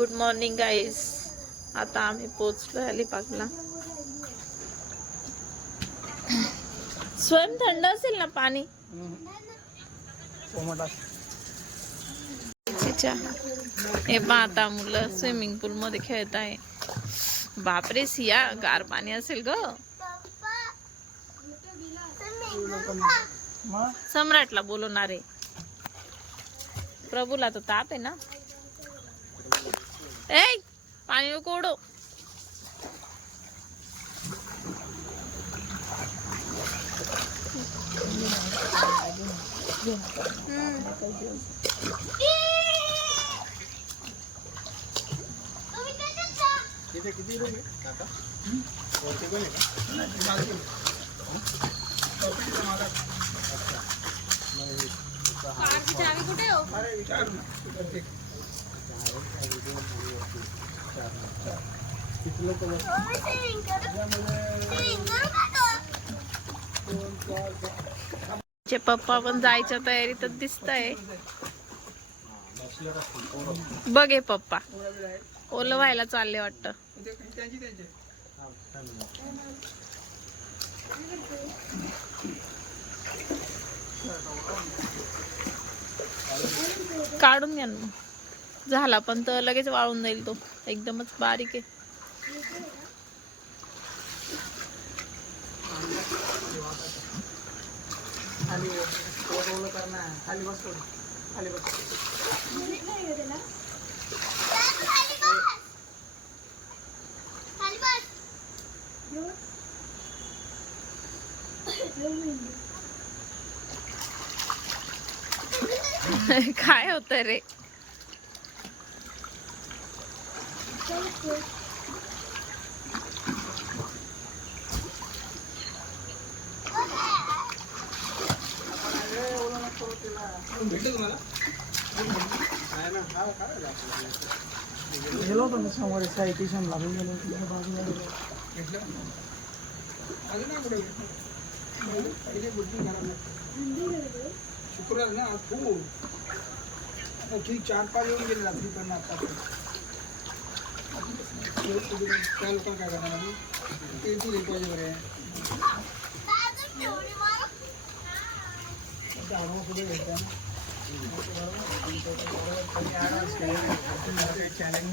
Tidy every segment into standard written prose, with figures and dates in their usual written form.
Good morning guys. आता आम्ही पोचलो अलिबागला. स्वयं थंड असेल ना पाणी. हे पहा आता मुलं स्विमिंग पूल मध्ये खेळत आहे. बापरे सिया, गार पाणी असेल ग. सम्राटला बोलवणार आहे. प्रभूला तर ताप आहे ना. ए पाणी नको उडो. किती लोक आहे काका? चावी कुठे हो? अरे विचार ना. किती लोक पप्पा पण जायच्या तयारीतच दिसतंय. बघ हे पप्पा ओलं व्हायला चालले वाटतं. काढून घ्या ना. झाला पण तर लगेच वाळून जाईल. तो एकदमच बारीक आहे. खाली करणार. खाली बस. खाली बस. काय होत रे. भेटलं तुम्हाला? गेलो होतो ना समोर सायटेशन लागून गेलो. भेटलं अजून नाही कुठे पहिले बुकिंग करा. शुक्रवार ना खूप 4-5 येऊन गेले रात्री. पण आता त्या लोकांना काय करणार आम्ही? ते ती एक वाजे बरे कुठे भेटता चॅलेंज.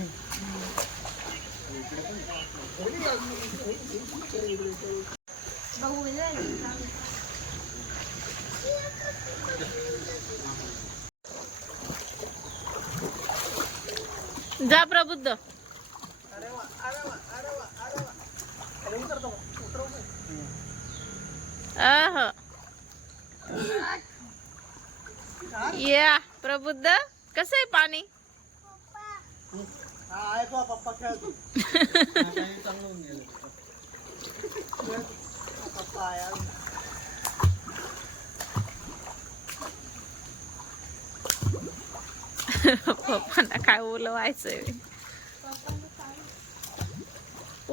जा प्रबुद्ध. या प्रबुद्ध कसं आहे पाणी? पप्पा खेळतो. पप्पा आया. पप्पांना काय ओलं व्हायचंय.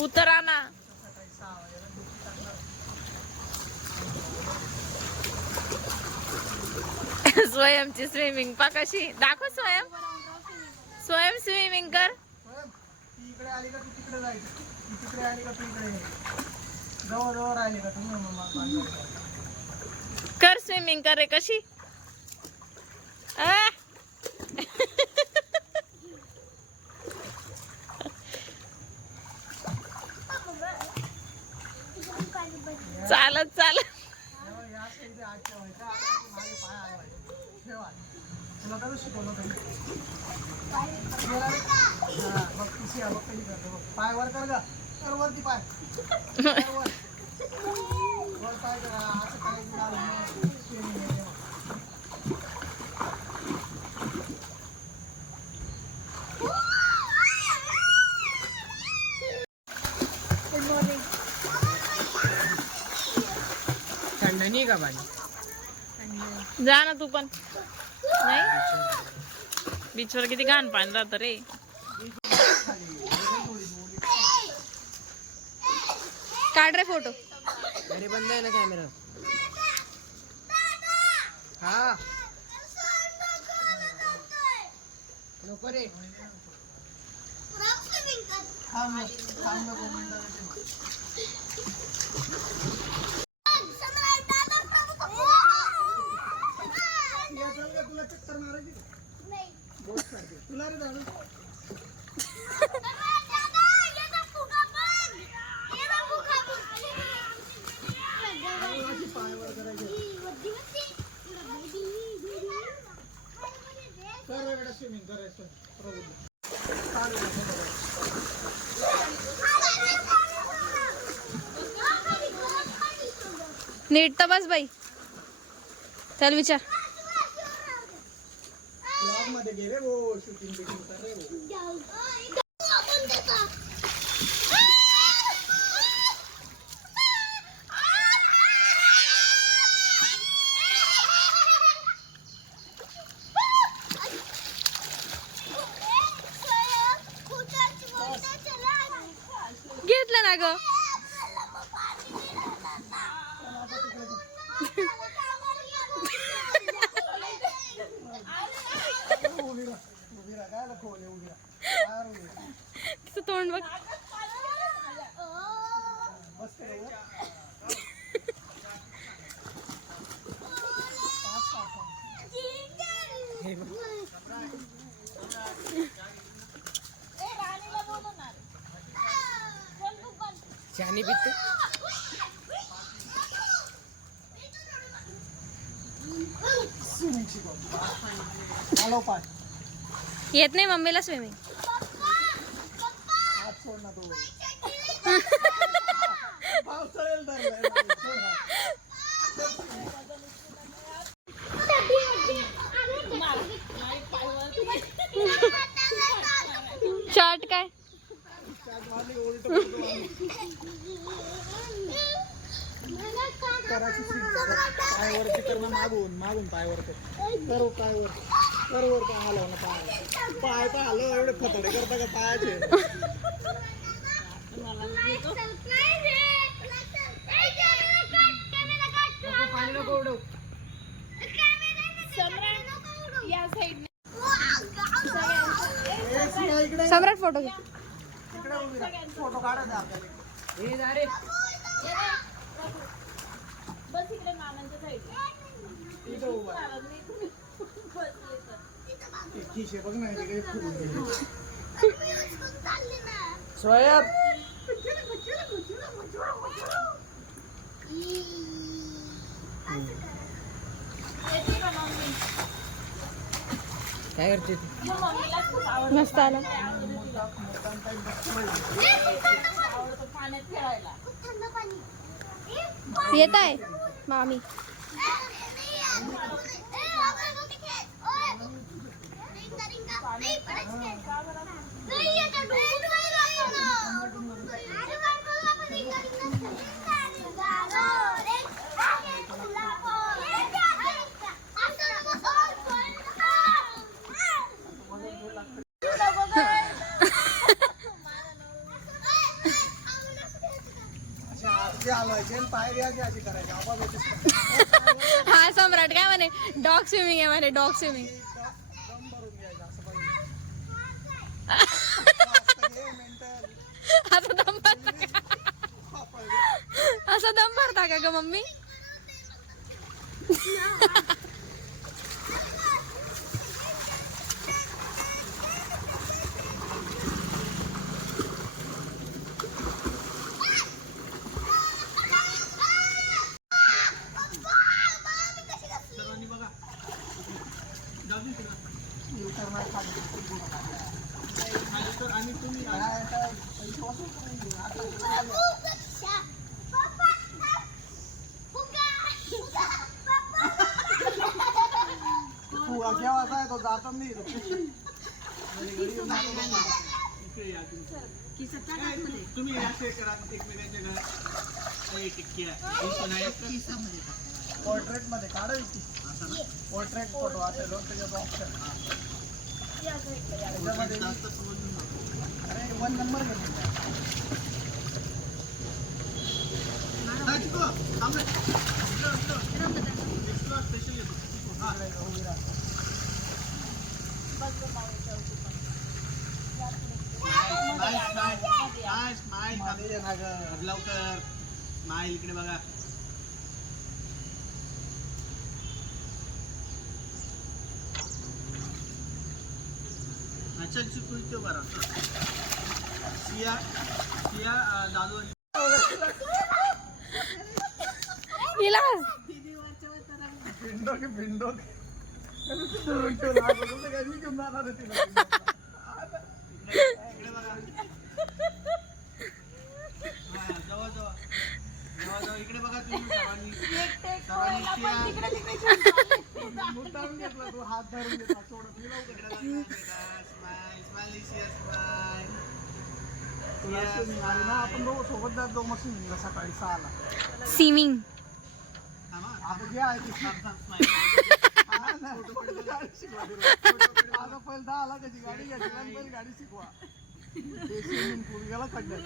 उतरा ना. स्वयंची स्विमिंग पा कशी. दाखव स्वयं. स्वयं स्विमिंग कर. इकडे आली का तू तिकडे जायचं. तिकडे आली का तू इकडे जवळ आली का तुम्ही कर स्विमिंग कर रे. कशी चालत चालत. तुला कसं शिकवलं पाय वर कर ग. कर वरती पाय. वर पाय करा. असं करायचं. Good morning. थंड नाही का पाणी? जा ना तू पण. नाही बीचवर किती घाण पाणी राहतं रे. काढ रे फोटो. अरे बंद आहे ना कॅमेरा. हा नको रे. तुला चक्कर मारायची तुला रे दादा पायावर करायचं स्विमिंग करायचं नीट तर बस बाई. चल विचार. ब्लॉग मध्ये गेले वो शूटिंग बिटिंग कर रे वो. घेतलं ना ग. तिचं तोंड बघ. चानी बित्ते हॅलो पाय येत नाही मम्मीला स्विमिंग. हात सोड ना तू पावसाळ्याला शॉर्ट काय पायवरती करणं मागून मागून पायवर कर पायवर करवर पाय हलव ना पाय पाय हलव एवढे फतडे करता का पायाचे पाणी नको उडव सम्राट फोटो घे. फोटो काढा आपल्याला बस इकडे मामांच्या साईडला. खिशे बघ ना सोयाब काय करते मस्त आला. येत आहे मामी. हा सम्राट काय म्हणे डॉग स्विमिंग आहे म्हणे. डॉग स्विमिंग असं दम भरता का ग मम्मी. आणि तुम्ही केव्हा आहे तो जातो मी तुम्ही असे करा एकमेकांच्या घरात पोर्ट्रेट मध्ये काढायची पोर्ट्रेट फोटो असेल त्याच्यात ऑप्शन त्याच्यामध्ये अरे 1 नंबर स्पेशल स्माइल स्माइल लवकर स्माइल इकडे बघा. अच्छा चिकू इथे बरा. सिया सिया दादू हिला भिंडो की भिंडो इकडे बघा. जवळ जवळ जवळ इकडे बघा तुम्ही सर्वांनी मुद्दाम घेतला तू हात धरून घेतला सोडत मी लवकर आणि ना आपण दोघं सोबत जात दोघं मशीन सकाळी 6ला स्विमिंग. आता जे आहे ते आता पहिला 10 लाखाची गाडी घ्यायची आणि पहिली गाडी शिकवा. ते स्विमिंग पूल गेला खड्ड्यात.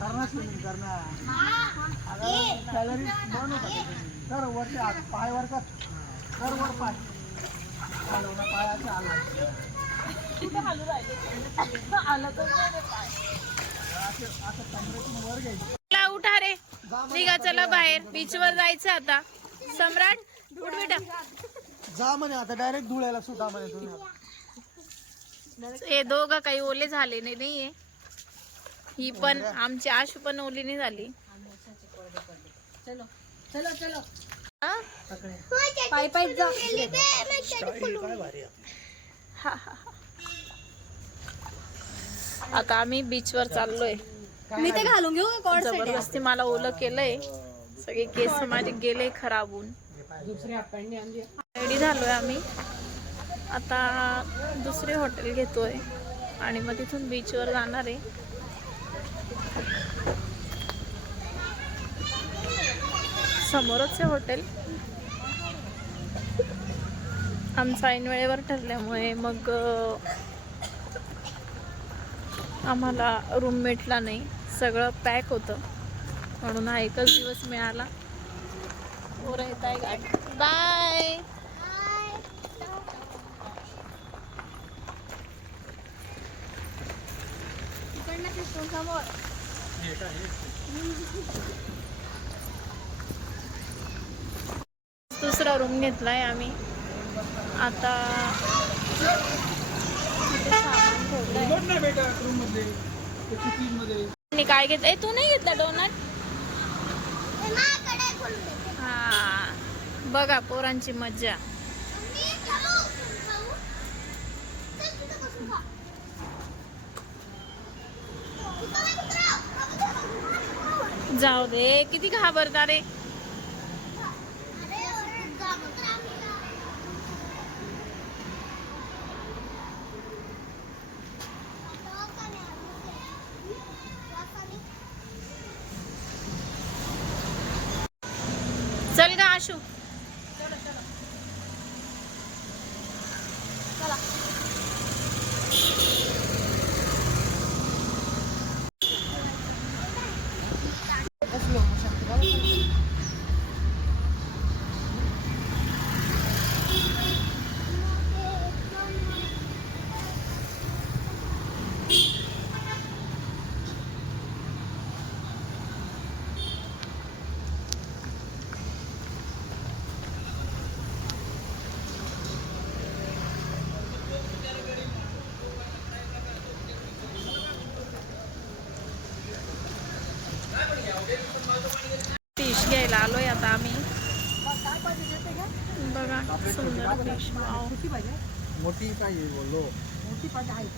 करणार स्विमिंग करणार कॅलरी बर्न होतात. कर वरती हात पाय वर कर वर पाय चालवणार पायाच्या आला असं कमरेतून वर घ्यायचं. चला उठा रे, निघा चला बाहेर, बीचवर जायचं आता. सम्राट उठ बेटा. जा म्हणे आता डायरेक्ट धुळ्याला सुद्धा म्हणे तुम्ही. हे दोघं काही ओले झाले नाहीये. ही पण आमची आशू पण ओली नाही झाली. हा? पाय पाय जा. काय भारी हा, हा, हा. आता आम्ही बीचवर चाललोय. मी ते घालून घेऊ का कॉर्ड सेट? जबरदस्ती मला ओलं केलंय. सगळे केस माझे गेले खराब होऊन. रेडी झालोय आम्ही. आता दुसरे हॉटेल घेतोय आणि मग तिथून बीचवर जाणार आहे. समोरच आहे हॉटेल. आमचा ऐन वेळेवर ठरल्यामुळे मग आम्हाला रूम भेटला नाही. सगळं पॅक होतं म्हणून हा एकच दिवस मिळाला. पोरं येत आहे गाडी. बाय. दुसरा रूम घेतलाय आम्ही. आता तिथे सामान ठेवलंय. बघ ना बेटा रूम मध्ये फ्रीज मध्ये आणि काय घेतलंय? तू नाही घेतला डोनट? हा बघा पोरांची मज्जा. जाऊ दे, किती घाबरता रे. चल गा आशू. फिश घ्यायला आलोय आता आम्ही. बघा सुंदर फिश. मोठी पाहिजे बोललो. मोठी पाहिजे आहे.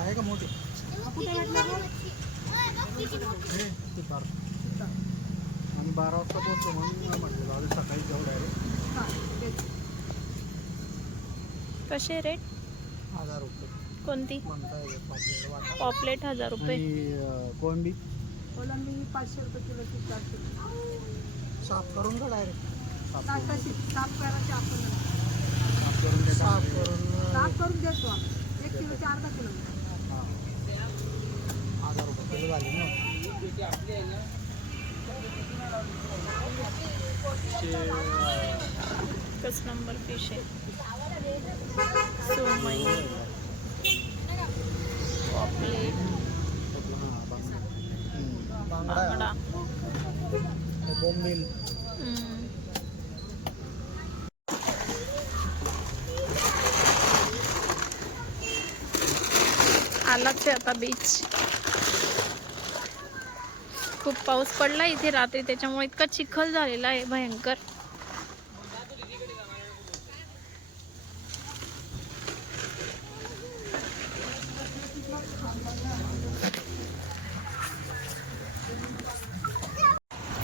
आहे का मोठी? हे, ते 12. आणि 12 वाजता पोहोचतो म्हणून म्हटलं जाऊ दे, सकाळी जाऊ डायरेक्ट. कसे रेट? 1000 रुपये कोणती? म्हणता येईल वाटा. पॉपलेट 1000 रुपये. आणि कोळंबी कोलंबी 500 रुपये किलो. 400 साफ करून का डायरेक्ट? कशी साफ करायची आपण? साफ करून साफ करून देतो. 1 किलोचे अर्धा किलो. 1000 रुपये किलो झाले ना. एकच नंबर फिश आहे. सोमई, पॉपलेट, बांगडा. बोंबील. आलाच आहे आता बीच. खूप पाऊस पडला इथे रात्री, त्याच्यामुळे इतका चिखल झालेला आहे भयंकर.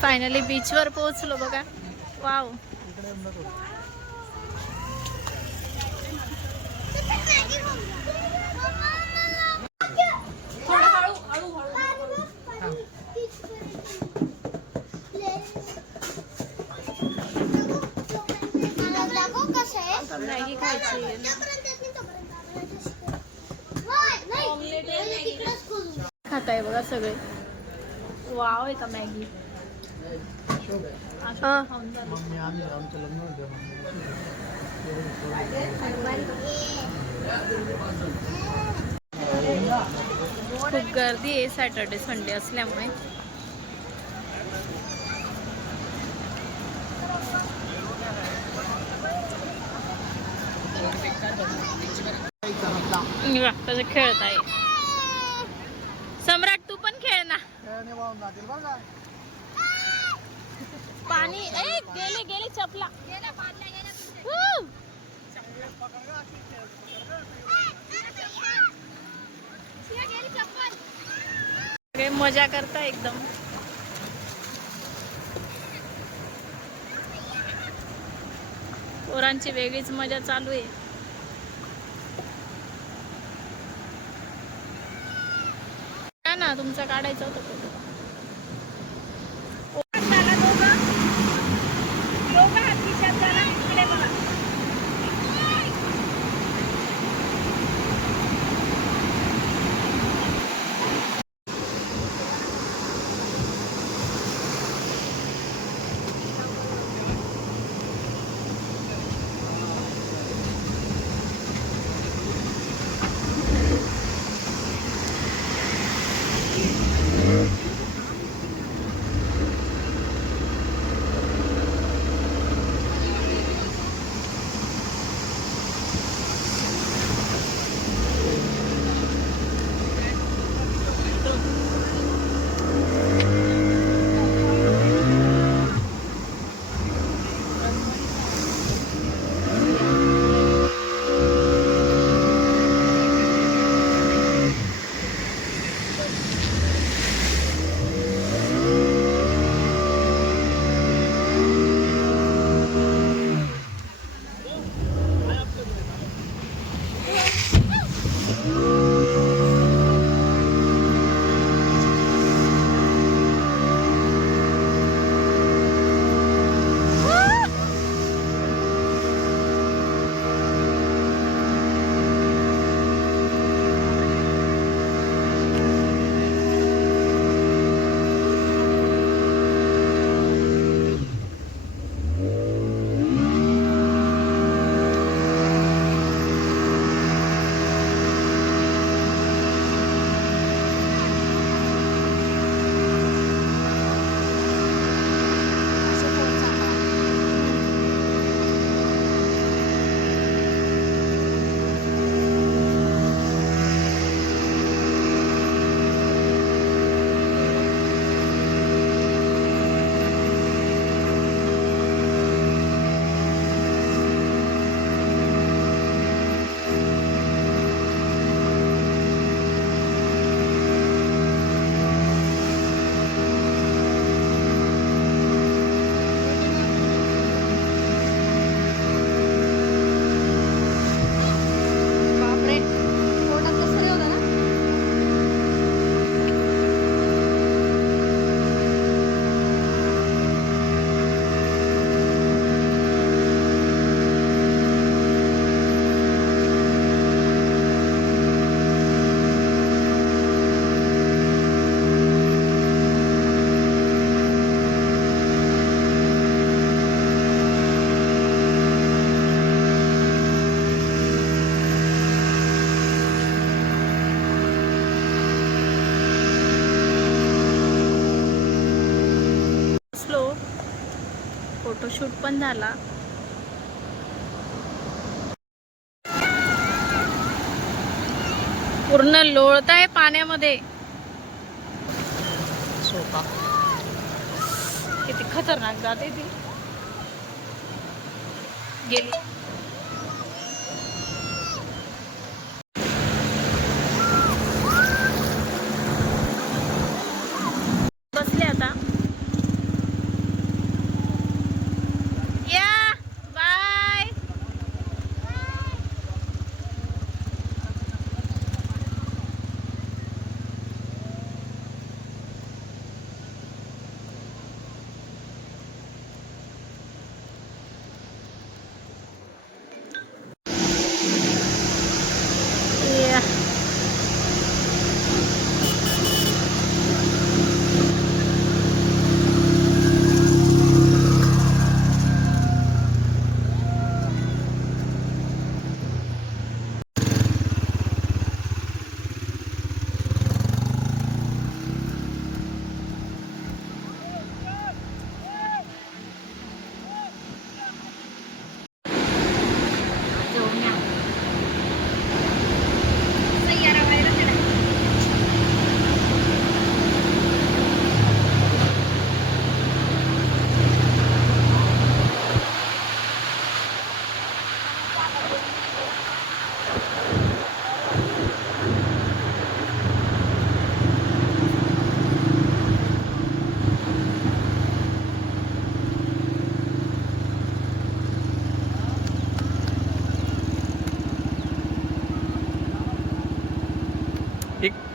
फायनली बीचवर पोहोचलो बघा. वाव. मॅगी खायची. खाताय बघा सगळे. वाव आहे का मॅगी. खूप गर्दी आहे सॅटर्डे संडे असल्यामुळे. त्याचं खेळत आहे. सम्राट तू पण खेळ ना. पाणी गेले गेले चपला. मजा करता एकदम. पोरांची वेगळीच मजा चालू आहे. ना तुमचा काढायचा होता फोटो. फोटोशूट पण झाला. पूर्ण लोळत आहे पाण्यामध्ये. किती खतरनाक जाते ती. गेली. बसले आता. या बाय. या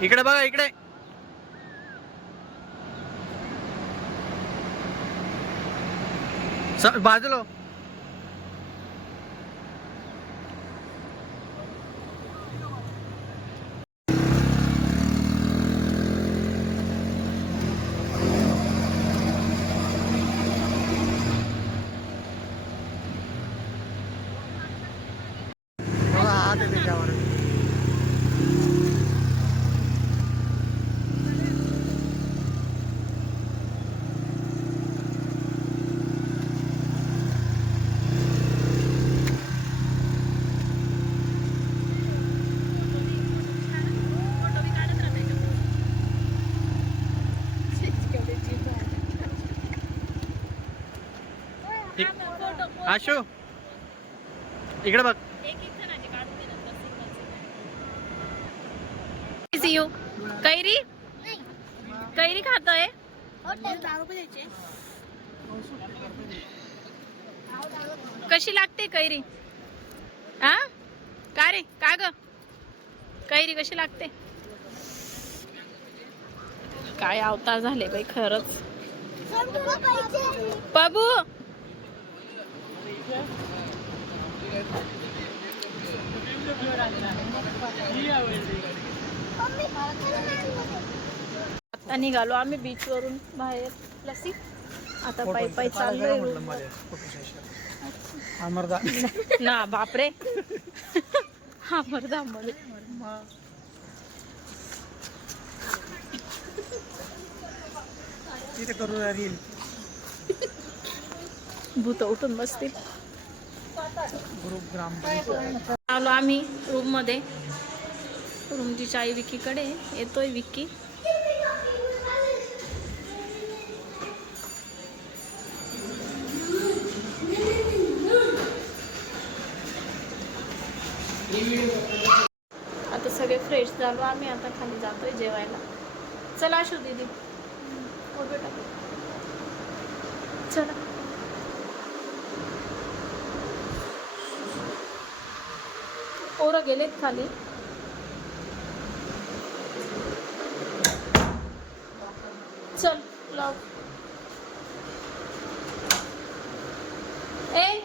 इकडे बघा इकडे. बाजूला हात आहे त्याच्यावर. आशू इकडे बघ. कैरी कैरी खातोय. कशी लागते कैरी? हा का रे का ग? कैरी कशी लागते? काय अवतार झाले बाई खरंच. बाबू आता निघालो आम्ही बीच वरून बाहेर. लसी आता पायी पायी चाललोय. ना बापरे. अमरदा मध्ये भूत उठून बसतील. आलो आम्ही रूम मध्ये. रूमची चावी विक्कीकडे. येतोय विक्की. आता सगळे फ्रेश झालो आम्ही. आता खाली जातोय जेवायला. चला आशू दीदी बेटा चला. पोरं गेलेत खाली. चल लाव. ए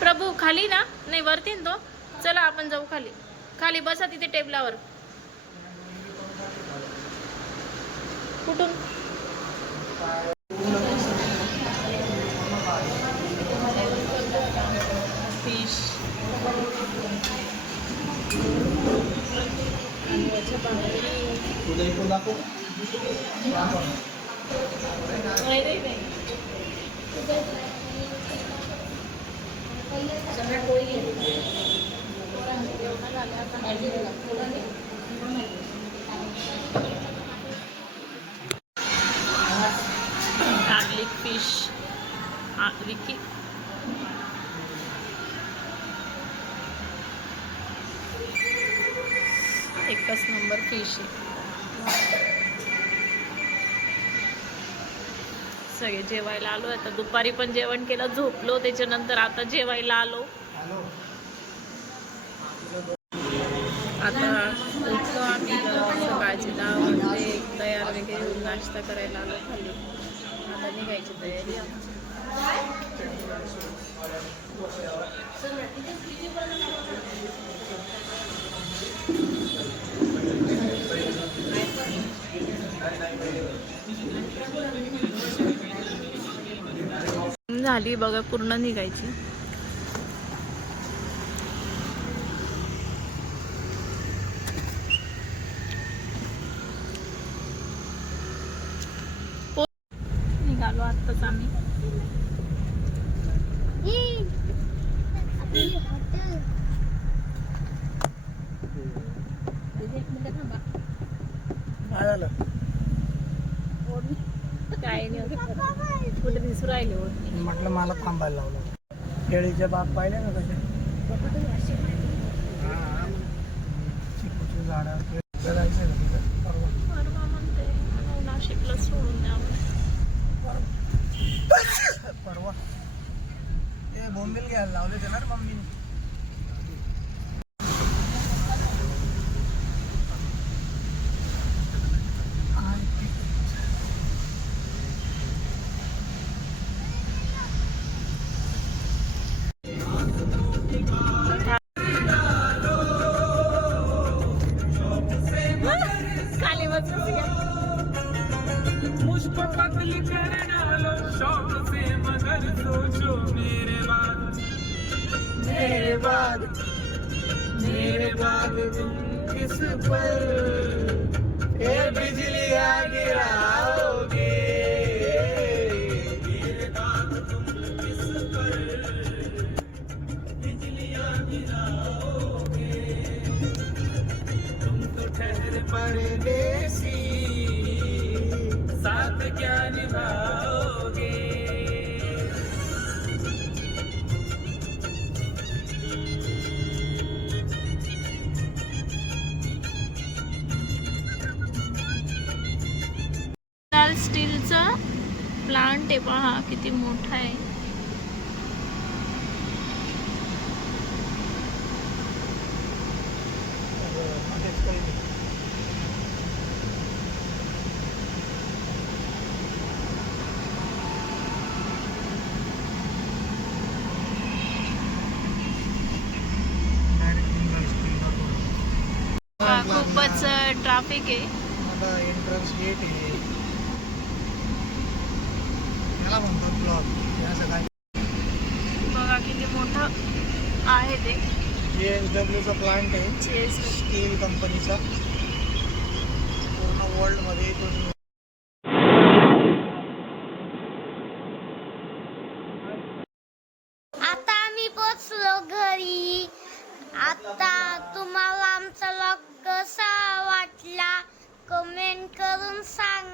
प्रभू खाली ना नाही वरती ना तो. चला आपण जाऊ खाली. खाली बसा तिथे टेबलावर. कुठून फिश गार्लिक फिश विकी एकच नंबर फिश आहे. सगळे जेवायला आलो. आता दुपारी पण जेवण केलं, झोपलो, त्याच्यानंतर आता जेवायला आलो. आता उठलो आम्ही सकाळची 10 वाजले, तयार वगैरे होऊन नाश्ता करायला आलो खाली. आता निघायची तयारी आमची. झाली बघा, पूर्ण निघायची. निघालो आत्ताच आम्ही. काय झालं? काय नाही कुठे दिसू राहिले होते. म्हटलं मला थांबायला लावलं. केळीचे बाग पाहिले ना कसे, चिकूची झाडं जायचं ना तिथं परवा. परवा म्हणते नाशिकला सोडून द्यावं. परवा ते बोंबील घ्यायला लावले ते ना रे मम्मीने. खाली बसून घ्या. मुझको कत्ल कर डालो शौक से मगर सोचो मेरे बाद तुम किस पर ये बिजलियां गिराओगे मेरे बाद तुम किस पर बिजलियां गिराओगे तुम तो ठहर परदेसी साथ क्या निभाओगे स्टीलचा प्लांट आहे पहा, किती मोठा आहे. खूपच ट्रॅफिक आहे. आता एंट्रन्स गेट आहे, त्याला म्हणतात ब्लॉक. असं काय बघा किती मोठं आहे ते. JSWचा प्लांट आहे, स्टील कंपनीचा. पूर्ण वर्ल्डमध्ये इथून आता आम्ही पोचलो घरी. आता तुम्हाला आमचा व्लॉग कसा वाटला कमेंट करून सांगा.